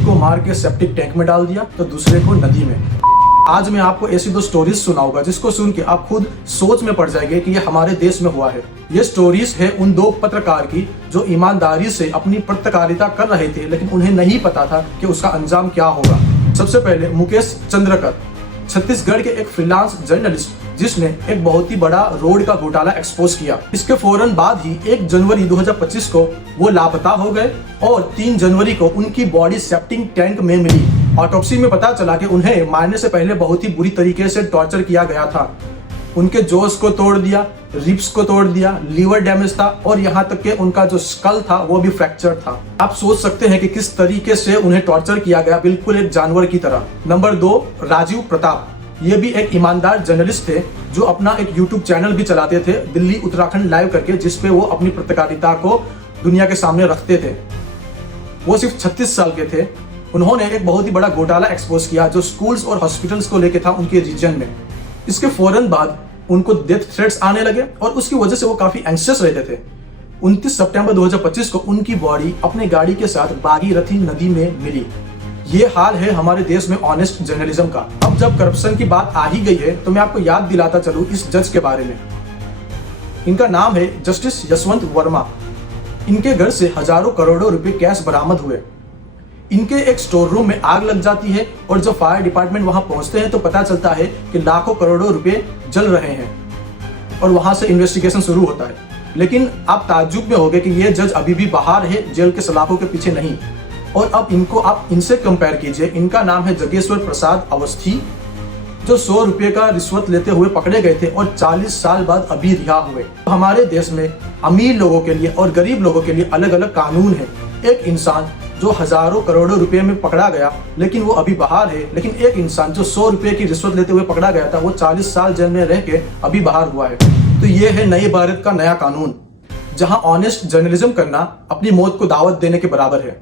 एक को मार के सेप्टिक टैंक में डाल दिया तो दूसरे को नदी में। आज मैं आपको ऐसी दो स्टोरीज सुनाऊंगा जिसको सुन के आप खुद सोच में पड़ जाएंगे कि ये हमारे देश में हुआ है। ये स्टोरीज है उन दो पत्रकार की जो ईमानदारी से अपनी पत्रकारिता कर रहे थे, लेकिन उन्हें नहीं पता था कि उसका अंजाम क्या होगा। सबसे पहले मुकेश चंद्रकर, छत्तीसगढ़ के एक फ्रीलांस जर्नलिस्ट जिसने एक बहुत ही बड़ा रोड का घोटाला एक्सपोज किया। इसके फौरन बाद ही 1 जनवरी 2025 को वो लापता हो गए और 3 जनवरी को उनकी बॉडी सेप्टिक टैंक में मिली। ऑटोप्सी में पता चला कि उन्हें मारने से पहले बहुत ही बुरी तरीके से टॉर्चर किया गया था। उनके जोस को तोड़ दिया, रिब्स को तोड़ दिया, लीवर डैमेज था और यहाँ तक कि उनका जो स्कल था वो भी फ्रैक्चर था। आप सोच सकते हैं कि किस तरीके से उन्हें टॉर्चर किया गया, बिल्कुल एक जानवर की तरह। नंबर 2, राजीव प्रताप। ये भी एक ईमानदार जर्नलिस्ट थे जो अपना एक यूट्यूब चैनल भी चलाते थे, दिल्ली उत्तराखंड लाइव करके, जिसपे वो अपनी पत्रकारिता को दुनिया के सामने रखते थे। वो सिर्फ 36 साल के थे। उन्होंने एक बहुत ही बड़ा घोटाला एक्सपोज किया जो स्कूल्स और हॉस्पिटल्स को लेके था उनके रीजन में। इसके फौरन बाद उनको डेथ थ्रेट्स आने लगे और उसकी वजह से वो काफी एंग्शियस रहते थे। 29 सितंबर 2025 को उनकी बॉडी अपने गाड़ी के साथ भागीरथी नदी में मिली। ये हाल है हमारे देश में ऑनेस्ट जर्नलिज्म का। अब जब करप्शन की बात आ ही गई है तो मैं आपको याद दिलाता चलूं इस जज के बारे में। इनका नाम है जस्टिस यशवंत वर्मा। इनके घर से हजारों करोड़ों रुपए कैश बरामद हुए। इनके एक स्टोर रूम में आग लग जाती है और जब फायर डिपार्टमेंट वहां पहुंचते हैं तो पता चलता है कि लाखों करोड़ों रुपए जल रहे हैं और वहां से इन्वेस्टिगेशन शुरू होता है। लेकिन आप ताज्जुब में होंगे कि ये जज अभी भी बाहर है, जेल के सलाखों के पीछे नहीं। और अब इनको आप इनसे कंपेयर कीजिए। इनका नाम है जगेश्वर प्रसाद अवस्थी, जो 100 रुपए का रिश्वत लेते हुए पकड़े गए थे और 40 साल बाद अभी रिहा हुए। हमारे देश में अमीर लोगों के लिए और गरीब लोगों के लिए अलग अलग कानून है। एक इंसान जो हजारों करोड़ों रुपए में पकड़ा गया लेकिन वो अभी बाहर है, लेकिन एक इंसान जो 100 रुपए की रिश्वत लेते हुए पकड़ा गया था वो 40 साल जेल में रह के अभी बाहर हुआ है। तो ये है नए भारत का नया कानून, जहां ऑनेस्ट जर्नलिज्म करना अपनी मौत को दावत देने के बराबर है।